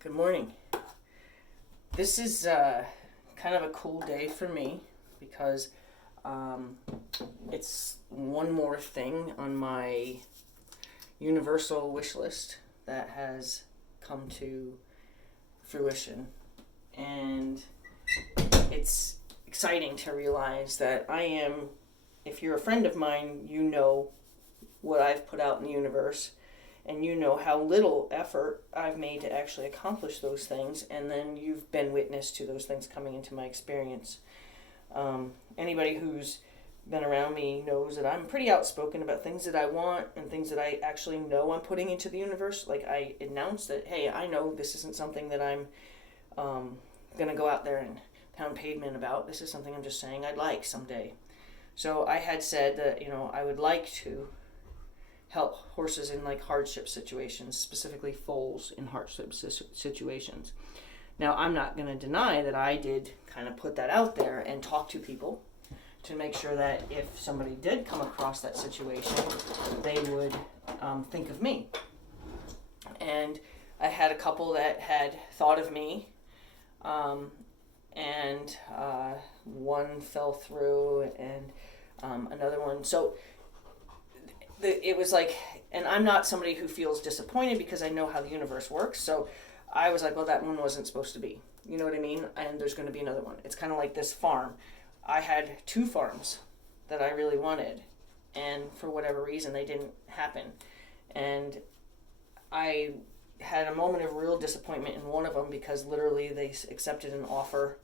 Good morning. This is kind of a cool day for me because um, it's one more thing on my universal wish list that has come to fruition. And it's exciting to realize that if you're a friend of mine, you know what I've put out in the universe and you know how little effort I've made to actually accomplish those things, and then you've been witness to those things coming into my experience. Anybody who's been around me knows that I'm pretty outspoken about things that I want and things that I actually know I'm putting into the universe. Like, I announce that, hey, I know this isn't something that I'm going to go out there and pound pavement about. This is something I'm just saying I'd like someday. So I had said that, I would like to help horses in like hardship situations, specifically foals in hardship situations. Now, I'm not going to deny that I did kind of put that out there and talk to people to make sure that if somebody did come across that situation, they would think of me. And I had a couple that had thought of me, and one fell through, and another one. So it was like, and I'm not somebody who feels disappointed because I know how the universe works. So I was like, well, that one wasn't supposed to be. You know what I mean? And there's going to be another one. It's kind of like this farm. I had 2 farms that I really wanted, and for whatever reason, they didn't happen. And I had a moment of real disappointment in one of them because literally they accepted an offer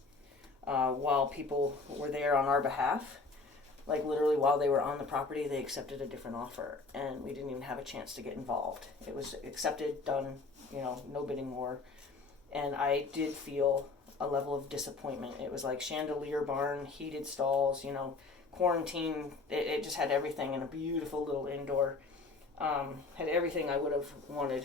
while people were there on our behalf. Like, literally while they were on the property, they accepted a different offer, and we didn't even have a chance to get involved. It was accepted, done, no bidding war. And I did feel a level of disappointment. It was like chandelier barn, heated stalls, quarantine. It just had everything in a beautiful little indoor. Had everything I would have wanted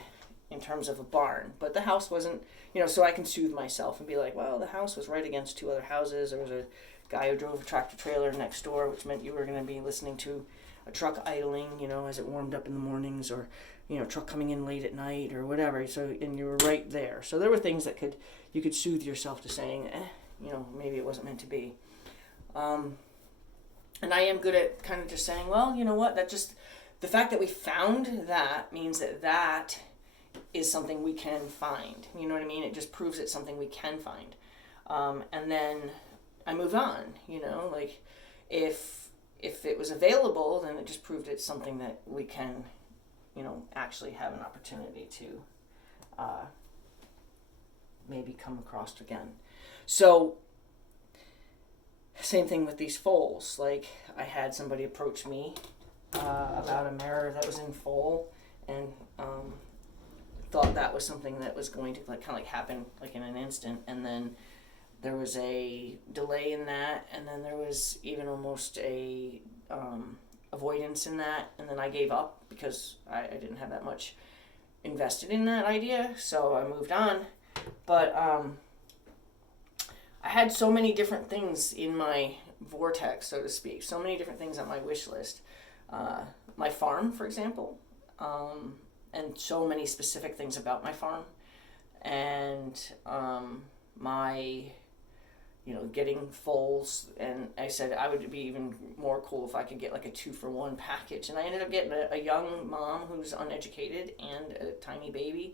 in terms of a barn. But the house wasn't, so I can soothe myself and be like, well, the house was right against 2 other houses. There was a guy who drove a tractor trailer next door, which meant you were going to be listening to a truck idling, as it warmed up in the mornings, or truck coming in late at night or whatever. So, and you were right there. So there were things that you could soothe yourself to saying, maybe it wasn't meant to be. And I am good at kind of just saying, well, you know what? That just, the fact that we found that means that is something we can find. You know what I mean? It just proves it's something we can find. And then I move on, like if it was available, then it just proved it's something that we can, actually have an opportunity to maybe come across again. So same thing with these foals. Like, I had somebody approach me about a mare that was in foal, and thought that was something that was going to kind of happen like in an instant, and then there was a delay in that, and then there was even almost a avoidance in that, and then I gave up because I didn't have that much invested in that idea, so I moved on. But I had so many different things in my vortex, so to speak, so many different things on my wish list. My farm, for example, and so many specific things about my farm, and my getting foals. And I said I would be even more cool if I could get like a 2-for-1 package. And I ended up getting a young mom who's uneducated and a tiny baby.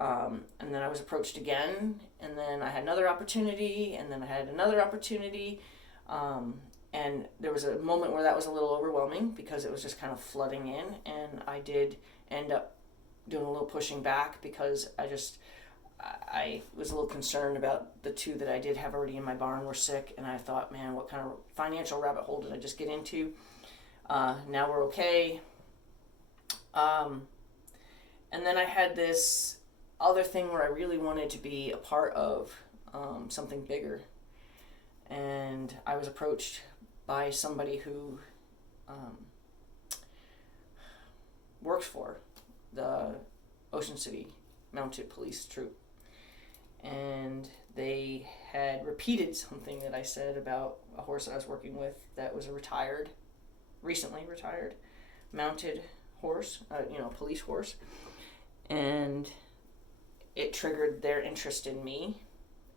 And then I was approached again, and then I had another opportunity, and then I had another opportunity. And there was a moment where that was a little overwhelming because it was just kind of flooding in, and I did end up doing a little pushing back because I was a little concerned about the 2 that I did have already in my barn were sick, and I thought, man, what kind of financial rabbit hole did I just get into? Now we're okay. And then I had this other thing where I really wanted to be a part of something bigger, and I was approached by somebody who works for the Ocean City Mounted Police Troop. And they had repeated something that I said about a horse that I was working with that was recently retired, mounted horse, police horse. And it triggered their interest in me,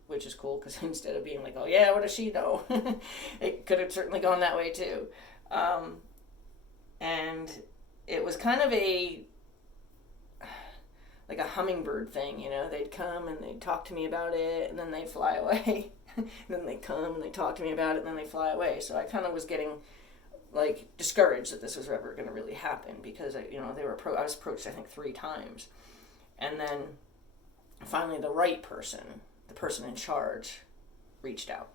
which is cool because instead of being like, oh yeah, what does she know? It could have certainly gone that way too. And it was kind of like a hummingbird thing, you know. They'd come and they'd talk to me about it, and then they'd fly away. And then they'd come and they'd talk to me about it, and then they'd fly away. So I kind of was getting like discouraged that this was ever going to really happen, because I was approached I think 3 times, and then finally the right person, the person in charge, reached out,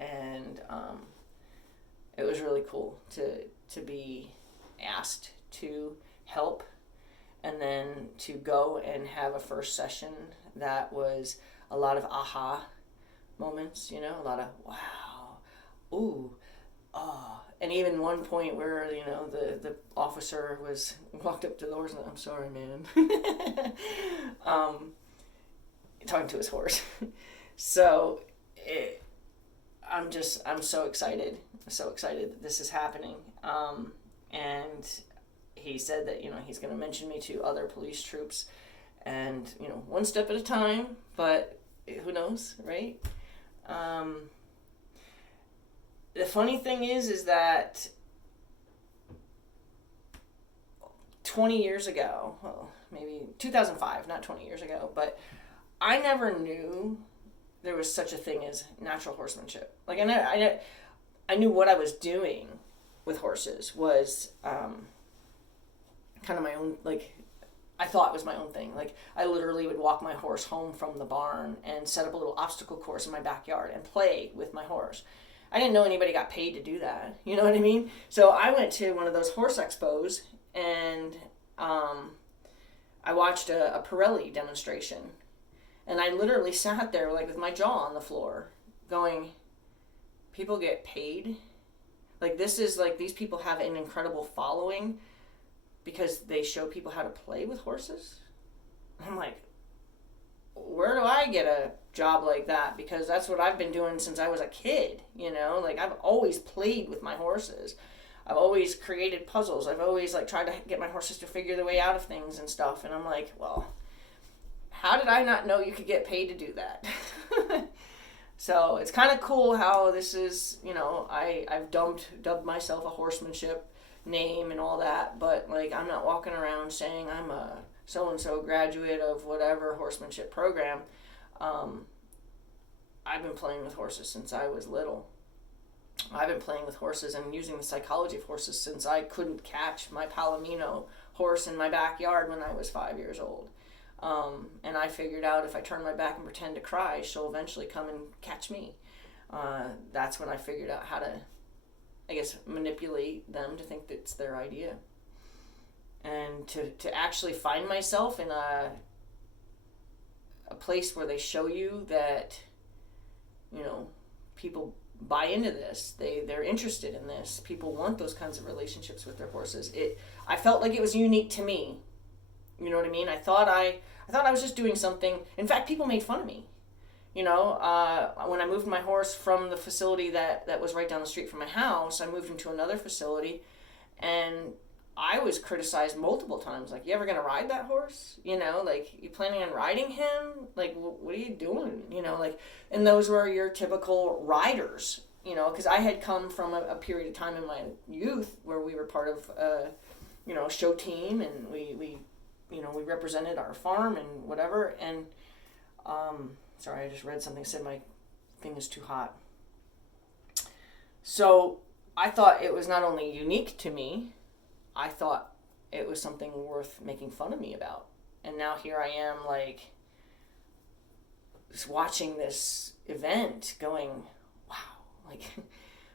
and it was really cool to be asked to help, and then to go and have a first session that was a lot of aha moments, you know, a lot of wow, ooh, ah, and even one point where, you know, the officer walked up to the horse and, I'm sorry, man, talking to his horse. So I'm so excited that this is happening. And he said that, you know, he's going to mention me to other police troops, and, you know, one step at a time, but who knows, right? The funny thing is that 20 years ago, well, maybe 2005, not 20 years ago, but I never knew there was such a thing as natural horsemanship. Like, I knew what I was doing with horses was kind of my own, like, I thought it was my own thing. Like, I literally would walk my horse home from the barn and set up a little obstacle course in my backyard and play with my horse. I didn't know anybody got paid to do that. You know what I mean? So I went to one of those horse expos, and I watched a Pirelli demonstration. And I literally sat there, like, with my jaw on the floor going, people get paid? Like, this is, like, these people have an incredible following because they show people how to play with horses? I'm like, where do I get a job like that? Because that's what I've been doing since I was a kid, you know? Like, I've always played with my horses. I've always created puzzles. I've always, like, tried to get my horses to figure their way out of things and stuff. And I'm like, well, how did I not know you could get paid to do that? So it's kind of cool how this is, you know, I've dubbed myself a horsemanship name and all that, but, like, I'm not walking around saying I'm a so-and-so graduate of whatever horsemanship program. I've been playing with horses since I was little. I've been playing with horses and using the psychology of horses since I couldn't catch my Palomino horse in my backyard when I was 5 years old. And I figured out if I turn my back and pretend to cry, she'll eventually come and catch me. That's when I figured out how to, I guess, manipulate them to think that it's their idea. And to actually find myself in a place where they show you that, you know, people buy into this. They're interested in this. People want those kinds of relationships with their horses. I felt like it was unique to me. You know what I mean? I thought I was just doing something. In fact, people made fun of me. You know, when I moved my horse from the facility that was right down the street from my house, I moved him to another facility, and I was criticized multiple times. Like, you ever gonna ride that horse? You know, like, you planning on riding him? Like, what are you doing? You know, like, and those were your typical riders. You know, because I had come from a period of time in my youth where we were part of a show team, and we represented our farm and whatever. And sorry, I just read something said my thing is too hot. So I thought it was not only unique to me, I thought it was something worth making fun of me about. And now here I am, like, just watching this event going, wow, like,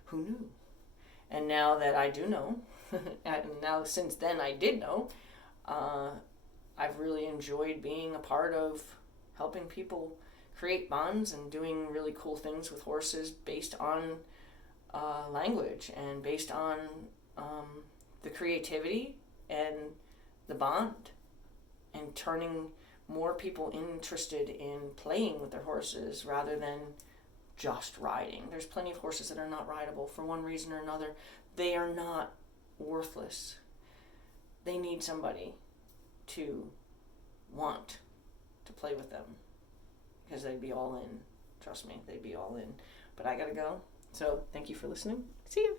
who knew? And now that I do know, and now since then I did know, I've really enjoyed being a part of helping people create bonds and doing really cool things with horses based on language and based on the creativity and the bond, and turning more people interested in playing with their horses rather than just riding. There's plenty of horses that are not rideable for one reason or another. They are not worthless. They need somebody to want to play with them because they'd be all in. Trust me, they'd be all in. But I gotta go. So thank you for listening. See you.